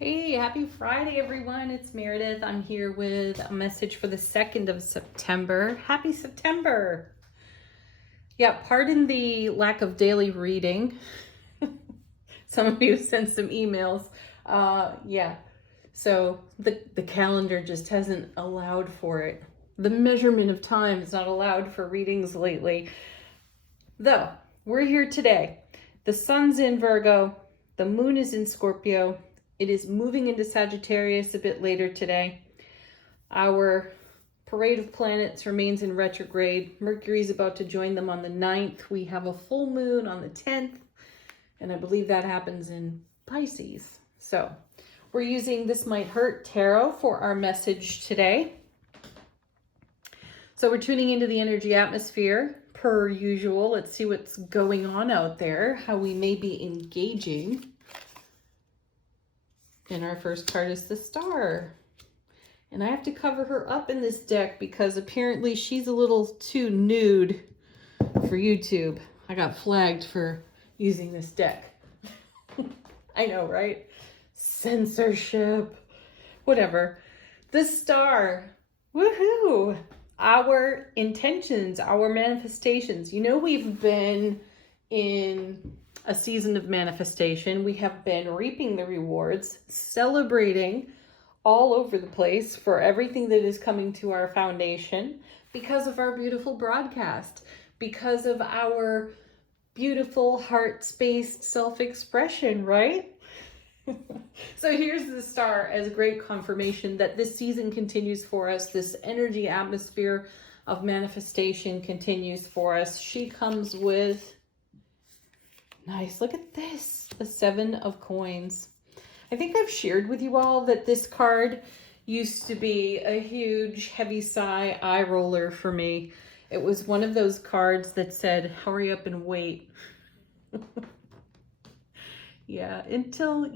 Hey, happy Friday, everyone. It's Meredith. I'm here with a message for the 2nd of September. Happy September. Yeah, pardon the lack of daily reading. Some of you sent some emails. So the calendar just hasn't allowed for it. The measurement of time is not allowed for readings lately. Though, we're here today. The sun's in Virgo. The moon is in Scorpio. It is moving into Sagittarius a bit later today. Our parade of planets remains in retrograde. Mercury's about to join them on the 9th. We have a full moon on the 10th, and I believe that happens in Pisces. So we're using This Might Hurt Tarot for our message today. So we're tuning into the energy atmosphere per usual. Let's see what's going on out there, how we may be engaging. And our first card is the Star. And I have to cover her up in this deck because apparently she's a little too nude for YouTube. I got flagged for using this deck. I know, right? Censorship. Whatever. The Star. Woohoo! Our intentions, our manifestations. You know, we've been in a season of manifestation. We have been reaping the rewards, celebrating all over the place for everything that is coming to our foundation because of our beautiful broadcast, because of our beautiful heart-spaced self-expression, right? So here's the Star as great confirmation that this season continues for us. This energy atmosphere of manifestation continues for us. She comes with, nice, look at this, the 7 of Coins. I think I've shared with you all that this card used to be a huge heavy sigh eye roller for me. It was one of those cards that said, hurry up and wait. Yeah, until,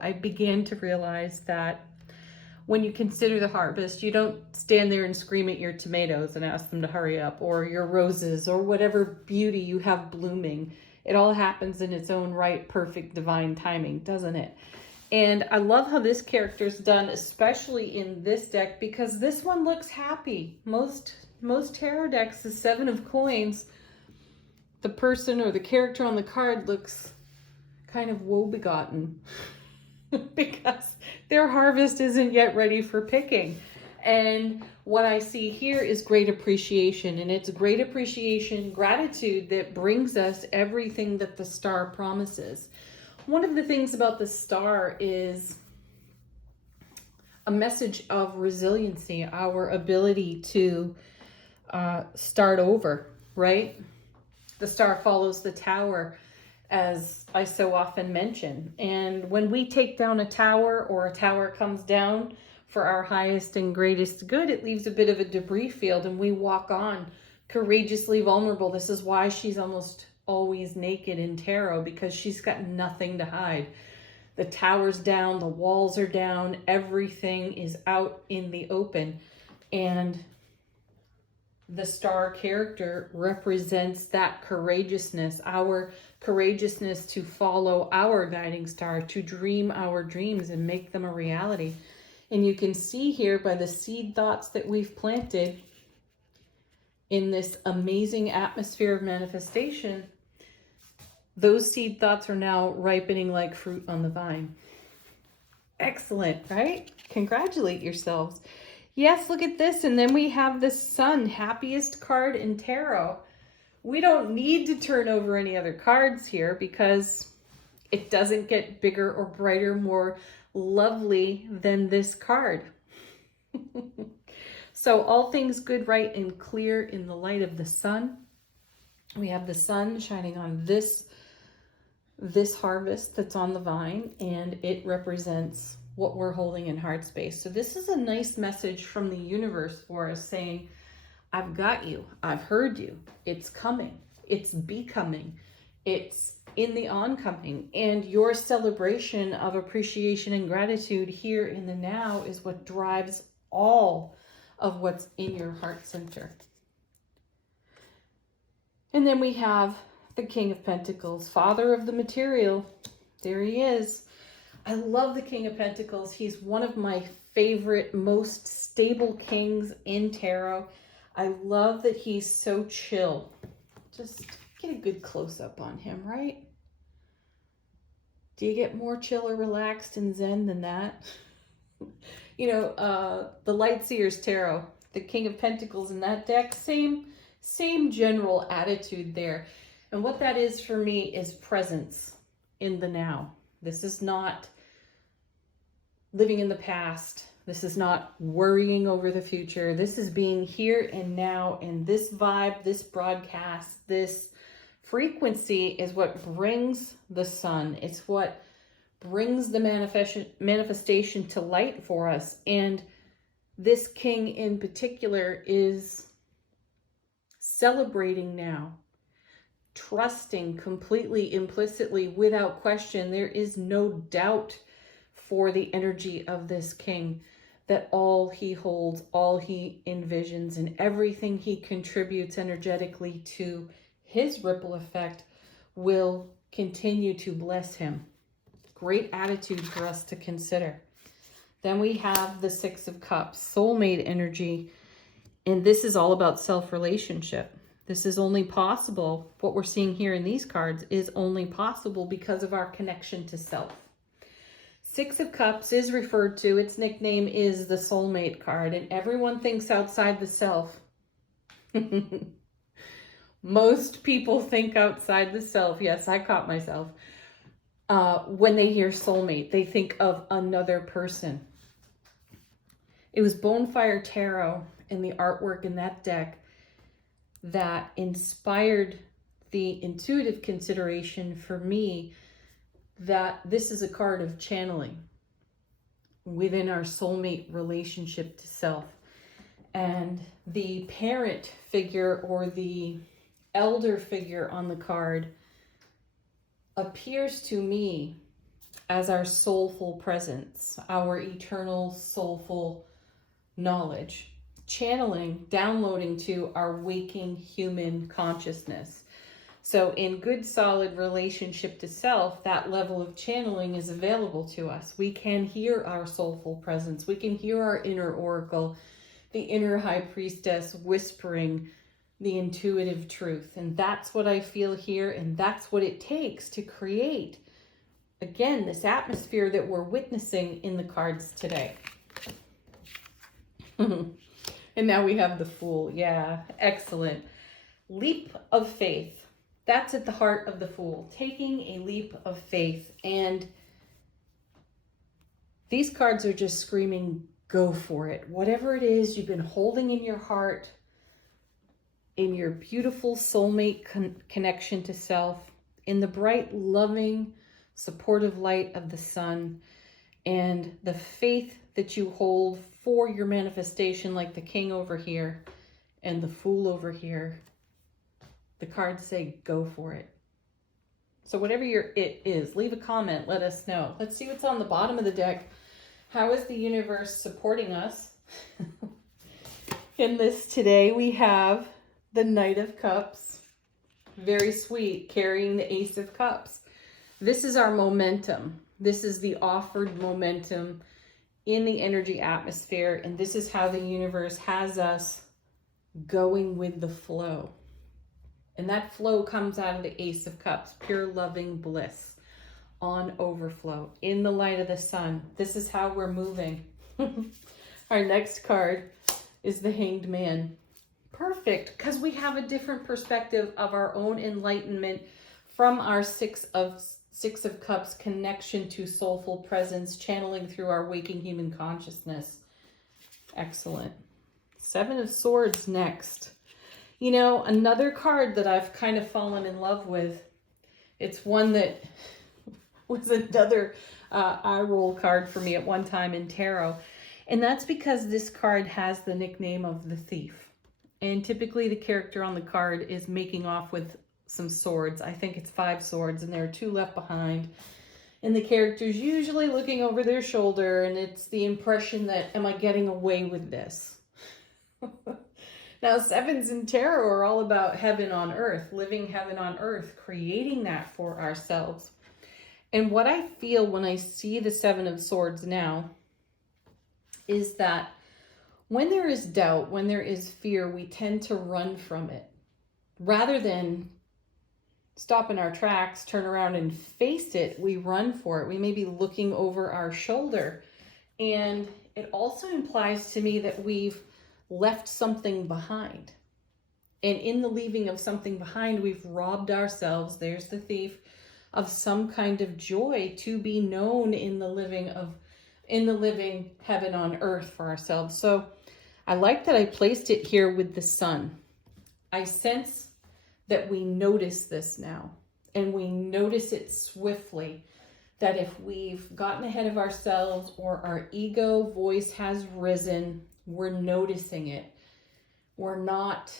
I began to realize that when you consider the harvest, you don't stand there and scream at your tomatoes and ask them to hurry up, or your roses, or whatever beauty you have blooming. It all happens in its own right, perfect, divine timing, doesn't it? And I love how this character's done, especially in this deck, because this one looks happy. Most tarot decks, the 7 of Coins, the person or the character on the card looks kind of woe-begotten because their harvest isn't yet ready for picking. And what I see here is great appreciation, and it's great appreciation, gratitude that brings us everything that the Star promises. One of the things about the Star is a message of resiliency, our ability to start over, right? The Star follows the Tower, as I so often mention. And when we take down a tower, or a tower comes down for our highest and greatest good, it leaves a bit of a debris field, and we walk on courageously vulnerable. This is why she's almost always naked in tarot, because she's got nothing to hide. The tower's down, the walls are down, everything is out in the open. And the Star character represents that courageousness, our courageousness to follow our guiding star, to dream our dreams and make them a reality. And you can see here by the seed thoughts that we've planted in this amazing atmosphere of manifestation, those seed thoughts are now ripening like fruit on the vine. Excellent, right? Congratulate yourselves. Yes, look at this. And then we have the Sun, happiest card in tarot. We don't need to turn over any other cards here because it doesn't get bigger or brighter, more lovely than this card. So all things good, right, and clear in the light of the sun. We have the sun shining on this harvest that's on the vine, and it represents what we're holding in heart space. So this is a nice message from the universe for us saying, I've got you. I've heard you. It's coming. It's becoming. It's in the oncoming. And your celebration of appreciation and gratitude here in the now is what drives all of what's in your heart center. And then we have the King of Pentacles, father of the material. There he is. I love the King of Pentacles. He's one of my favorite, most stable kings in tarot. I love that he's so chill. Just get a good close-up on him, right? Do you get more chill or relaxed and zen than that? You know, the Light Seer's Tarot, the King of Pentacles in that deck, same general attitude there. And what that is for me is presence in the now. This is not living in the past. This is not worrying over the future. This is being here and now. And this vibe, this broadcast, this frequency is what brings the sun. It's what brings the manifestation to light for us. And this king in particular is celebrating now, trusting completely, implicitly, without question. There is no doubt for the energy of this king that all he holds, all he envisions, and everything he contributes energetically to his ripple effect will continue to bless him. Great attitude for us to consider. Then we have the Six of Cups, soulmate energy. And this is all about self-relationship. This is only possible, what we're seeing here in these cards is only possible because of our connection to self. Six of Cups is referred to, its nickname is the soulmate card, and everyone thinks outside the self. Most people think outside the self. Yes, I caught myself. When they hear soulmate, they think of another person. It was Bonefire Tarot and the artwork in that deck that inspired the intuitive consideration for me that this is a card of channeling within our soulmate relationship to self. And the parent figure or the elder figure on the card appears to me as our soulful presence, our eternal soulful knowledge, channeling, downloading to our waking human consciousness. So in good, solid relationship to self, that level of channeling is available to us. We can hear our soulful presence. We can hear our inner oracle, the inner high priestess whispering the intuitive truth. And that's what I feel here. And that's what it takes to create, again, this atmosphere that we're witnessing in the cards today. And now we have the Fool. Yeah, excellent. Leap of faith. That's at the heart of the Fool, taking a leap of faith. And these cards are just screaming, go for it. Whatever it is you've been holding in your heart, in your beautiful soulmate connection to self, in the bright, loving, supportive light of the sun, and the faith that you hold for your manifestation, like the King over here and the Fool over here. The cards say, go for it. So whatever your it is, leave a comment, let us know. Let's see what's on the bottom of the deck. How is the universe supporting us? In this today, we have the Knight of Cups. Very sweet, carrying the Ace of Cups. This is our momentum. This is the offered momentum in the energy atmosphere. And this is how the universe has us going with the flow. And that flow comes out of the Ace of Cups, pure loving bliss on overflow in the light of the sun. This is how we're moving. Our next card is the Hanged Man. Perfect, because we have a different perspective of our own enlightenment from our Six of Cups connection to soulful presence, channeling through our waking human consciousness. Excellent. Seven of Swords next. You know, another card that I've kind of fallen in love with. It's one that was another eye roll card for me at one time in tarot. And that's because this card has the nickname of the Thief. And typically the character on the card is making off with some swords. I think it's 5 swords and there are 2 left behind. And the character's usually looking over their shoulder, and it's the impression that, am I getting away with this? Now, sevens in tarot are all about heaven on earth, living heaven on earth, creating that for ourselves. And what I feel when I see the Seven of Swords now is that when there is doubt, when there is fear, we tend to run from it rather than stop in our tracks, turn around and face it. We run for it. We may be looking over our shoulder. And it also implies to me that we've left something behind. And in the leaving of something behind, we've robbed ourselves, there's the thief, of some kind of joy to be known in the living heaven on earth for ourselves. So I like that I placed it here with the sun. I sense that we notice this now, and we notice it swiftly, that if we've gotten ahead of ourselves or our ego voice has risen, we're noticing it. We're not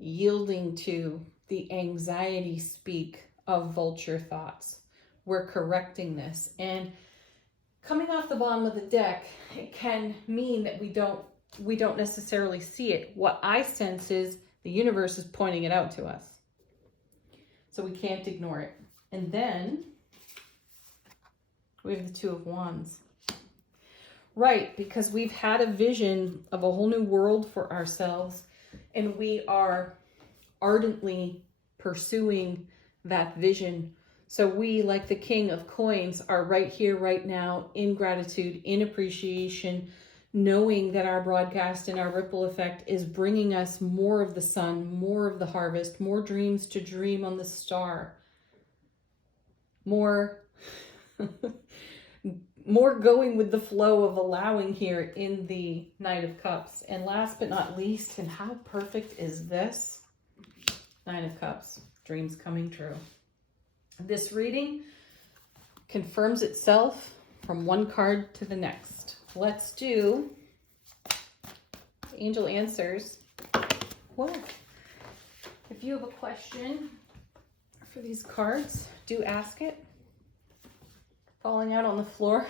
yielding to the anxiety speak of vulture thoughts. We're correcting this. And coming off the bottom of the deck, it can mean that we don't necessarily see it. What I sense is the universe is pointing it out to us. So we can't ignore it. And then we have the Two of Wands. Right, because we've had a vision of a whole new world for ourselves, and we are ardently pursuing that vision. So we, like the King of Coins, are right here, right now, in gratitude, in appreciation, knowing that our broadcast and our ripple effect is bringing us more of the sun, more of the harvest, more dreams to dream on the star, more going with the flow of allowing here in the Knight of Cups. And last but not least, and how perfect is this? Nine of Cups, dreams coming true. This reading confirms itself from one card to the next. Let's do angel answers. Well, if you have a question for these cards, do ask it. Falling out on the floor,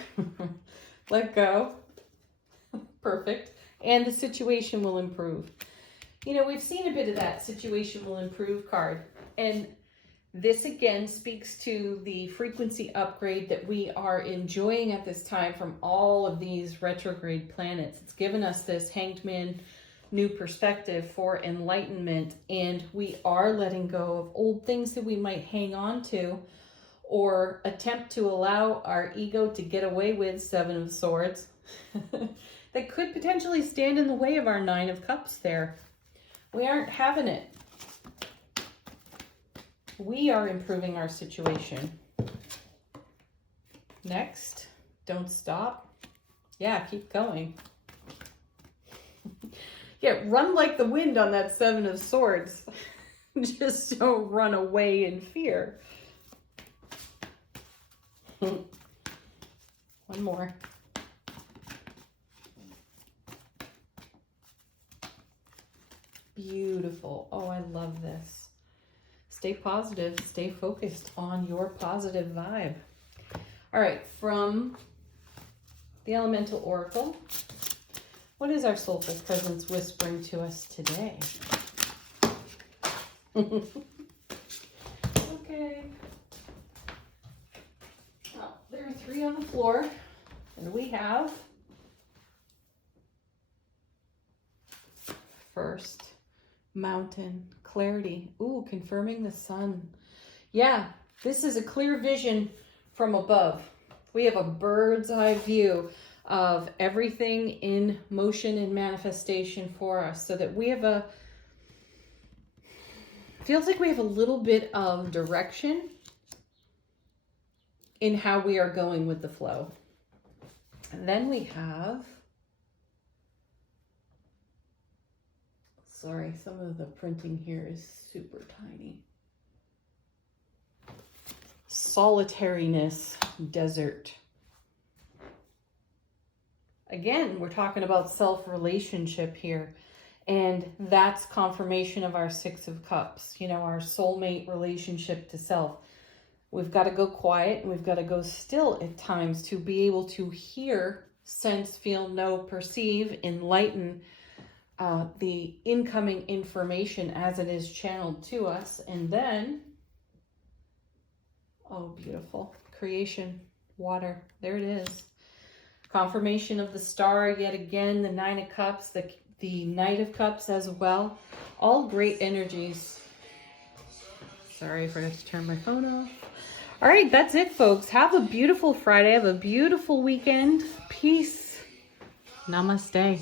let go. Perfect. And the situation will improve. You know, we've seen a bit of that situation will improve card. And this again speaks to the frequency upgrade that we are enjoying at this time from all of these retrograde planets. It's given us this Hanged Man new perspective for enlightenment, and we are letting go of old things that we might hang on to or attempt to allow our ego to get away with, Seven of Swords, that could potentially stand in the way of our Nine of Cups there. We aren't having it. We are improving our situation. Next, don't stop. Yeah, keep going. Yeah, run like the wind on that Seven of Swords. Just don't run away in fear. One more. Beautiful. Oh, I love this. Stay positive. Stay focused on your positive vibe. All right, from the Elemental Oracle, what is our soulful presence whispering to us today? Okay. Well, there are 3 on the floor, and we have first, mountain, clarity. Ooh, confirming the sun. Yeah, this is a clear vision from above. We have a bird's eye view of everything in motion and manifestation for us, so that we have feels like we have a little bit of direction in how we are going with the flow. And then we have, sorry, some of the printing here is super tiny. Solitariness, desert. Again, we're talking about self-relationship here. And that's confirmation of our Six of Cups, you know, our soulmate relationship to self. We've got to go quiet and we've got to go still at times to be able to hear, sense, feel, know, perceive, enlighten the incoming information as it is channeled to us. And then, oh, beautiful, creation, water. There it is. Confirmation of the star yet again, the Nine of Cups, the Knight of Cups as well. All great energies. Sorry, I forgot to turn my phone off. All right, that's it, folks. Have a beautiful Friday. Have a beautiful weekend. Peace. Namaste.